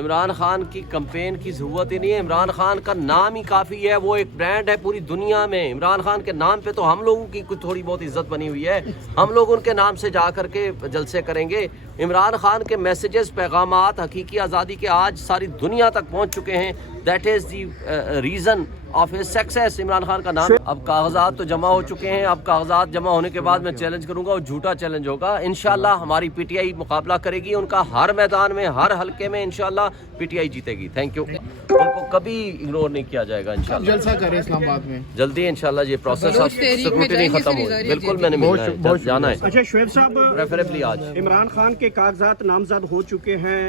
इमरान खान की कंपेन की ज़रूरत ही नहीं है। इमरान खान का नाम ही काफ़ी है, वो एक ब्रांड है पूरी दुनिया में। इमरान खान के नाम पे तो हम लोगों की कुछ थोड़ी बहुत इज्जत बनी हुई है। हम लोग उनके नाम से जा कर के जलसे करेंगे। इमरान खान के मैसेजेस, पैगामात हकीकी आज़ादी के आज सारी दुनिया तक पहुँच चुके हैं। That is the reason of his success. Imran Khan का नाम। अब कागजात तो जमा हो चुके हैं। अब कागजात जमा होने के बाद मैं चैलेंज करूंगा, वो झूठा चैलेंज होगा। इंशाल्लाह हमारी पीटीआई मुकाबला करेगी उनका, हर मैदान में, हर हलके में इंशाल्लाह पीटीआई जीतेगी। Thank you. उनको कभी इग्नोर नहीं किया जाएगा इंशाल्लाह। जलसा करें इस्लामाबाद में जल्दी इंशाल्लाह। ये प्रोसेस ऑफ स्क्रूटनी खत्म हो, बिल्कुल मैंने मिलना है, जाना है। अच्छा शुएब साहब, प्रेफरेबली आज इमरान खान के कागजात नामजद हो चुके हैं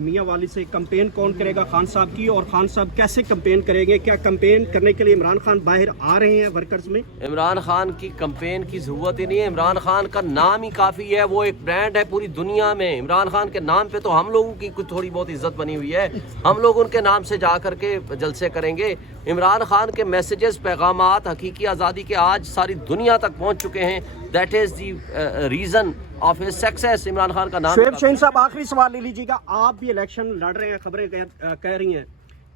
मियाँ वाली से। कंपेन कौन करेगा खान साहब की, और खान साहब कैसे कंपेन करेंगे? क्या कंपेन करने के लिए इमरान खान बाहर आ रहे हैं वर्कर्स में? इमरान खान की कंपेन की ज़रूरत ही नहीं है। इमरान खान का नाम ही काफ़ी है, वो एक ब्रांड है पूरी दुनिया में। इमरान खान के नाम पे तो हम लोगों की कुछ थोड़ी बहुत इज्जत बनी हुई है। हम लोग उनके नाम से जा कर के जलसे करेंगे। इमरान खान के मैसेजेस, पैगामात हकीकी आज़ादी के आज सारी दुनिया तक पहुँच चुके हैं। That is the reason of his success. Imran Khan का नाम। शुएब शाहीन साहब, आखिरी सवाल ले लीजिएगा। आप भी इलेक्शन लड़ रहे हैं, खबरें कह रही हैं,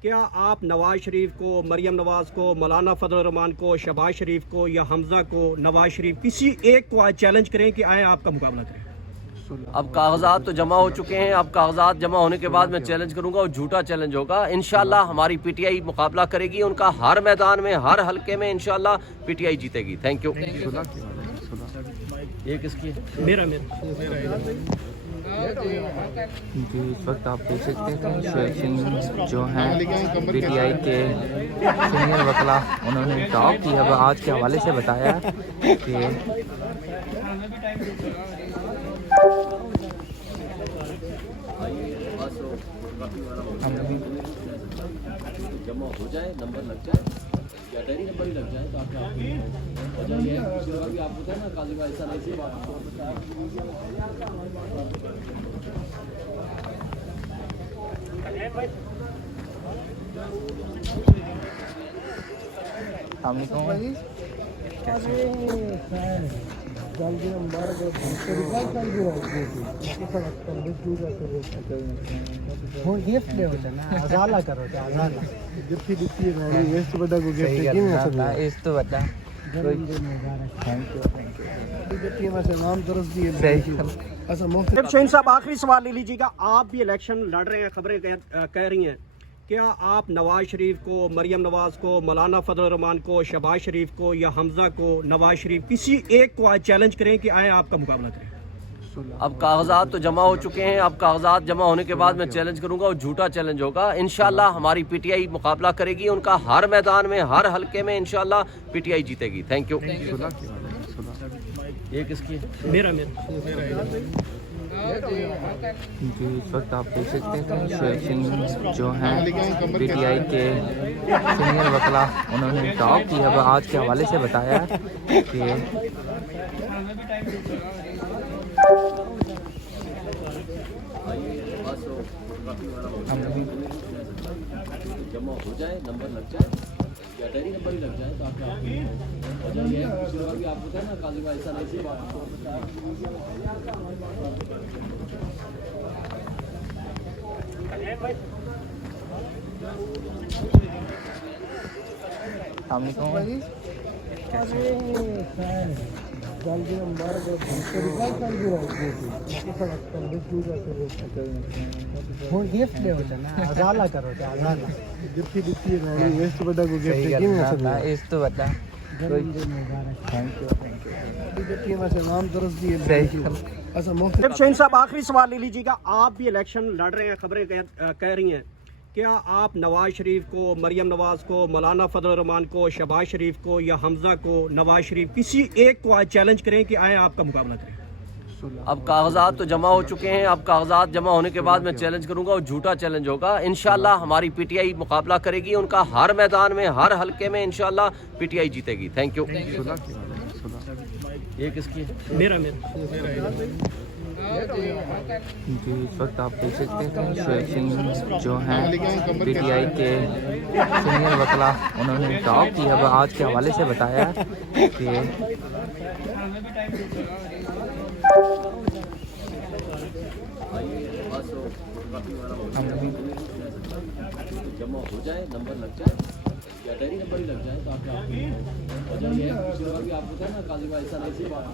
क्या आप नवाज शरीफ को, मरियम नवाज को, मौलाना फजल रहमान को, शहबाज शरीफ को या हमजा को, नवाज शरीफ, किसी एक को आज चैलेंज करें कि आए आपका मुकाबला करें? अब कागजात तो जमा हो चुके हैं। अब कागजात जमा होने के बाद मैं चैलेंज करूंगा, वो झूठा चैलेंज होगा। इंशाल्लाह हमारी पीटीआई मुकाबला करेगी उनका, हर मैदान में, हर हलके में इंशाल्लाह पीटीआई जीतेगी। Thank you. ये किसकी है? मेरा जी, इस वक्त आप देख सकते हैं शुएब सिंह जो हैं पीटीआई के सीनियर वकला, उन्होंने टॉक की अब आज के हवाले से बताया कि जमा हो जाए, नंबर लग जाए या डेरी नंबर ही लग जाए तो आप होता है ना, काली का ऐसा नहीं बात। गिफ्ट ले होता ना, अजाला करो क्या? अजाला गिफ्ट वेस्ट बड़ा को गिफ्ट इस तो बता। Thank you. नाम तरफ दिए। शुएब शाहीन साहब, आखिरी सवाल ले लीजिएगा। आप भी इलेक्शन लड़ रहे हैं, खबरें कह रही हैं, क्या आप नवाज शरीफ को, मरियम नवाज को, मौलाना फजल रहमान को, शहबाज शरीफ को या हमजा को, नवाज शरीफ, किसी एक को आज चैलेंज करें कि आए आपका मुकाबला करें? अब कागजात तो जमा हो चुके हैं। अब कागजात जमा होने के बाद मैं चैलेंज करूंगा, वो झूठा चैलेंज होगा। इंशाल्लाह हमारी पीटीआई मुकाबला करेगी उनका, हर मैदान में, हर हलके में इंशाल्लाह पीटीआई जीतेगी। Thank you. ये किसकी है? मेरा जी, इस वक्त आप देख सकते हैं शुएब सिंह जो हैं पीटीआई के सीनियर वकला, उन्होंने टॉक की अब आज के हवाले से बताया कि जमा हो जाए, नंबर लग जाए या डेरी नंबर ही लग जाए तो आप होता है ना, काली का ऐसा नहीं बात। गिफ्ट ले होता ना, अजाला करो क्या? अजाला गिफ्ट वेस्ट बड़ा को गिफ्ट इस तो बता। Thank you. नाम तरफ दिए। शुएब शाहीन साहब, आखिरी सवाल ले लीजिएगा। आप भी इलेक्शन लड़ रहे हैं, खबरें कह रही हैं, क्या आप नवाज शरीफ को, मरियम नवाज को, मौलाना फजल रहमान को, शहबाज शरीफ को या हमजा को, नवाज शरीफ, किसी एक को आज चैलेंज करें कि आए आपका मुकाबला करें? अब कागजात तो जमा हो चुके हैं। अब कागजात जमा होने के बाद मैं चैलेंज करूंगा, वो झूठा चैलेंज होगा। इंशाल्लाह हमारी पीटीआई मुकाबला करेगी उनका, हर मैदान में, हर हलके में इंशाल्लाह पीटीआई जीतेगी। Thank you. ये किसकी है? मेरा जी, इस वक्त आप देख सकते हैं शुएब सिंह जो हैं पीटीआई के सीनियर वकला, उन्होंने टॉक की अब आज के हवाले से बताया कि जमा हो जाए, नंबर लग जाए या डेयरी नंबर ही लग जाए तो आपके हो जाएंगे। पिछली बार भी आपको बताया ना काजी भाई ऐसा नहीं थी बात।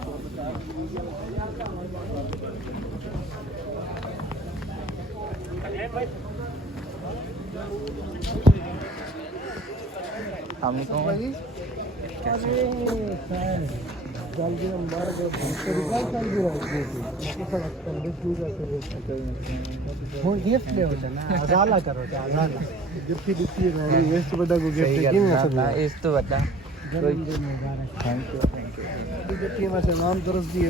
नाम तरस दिए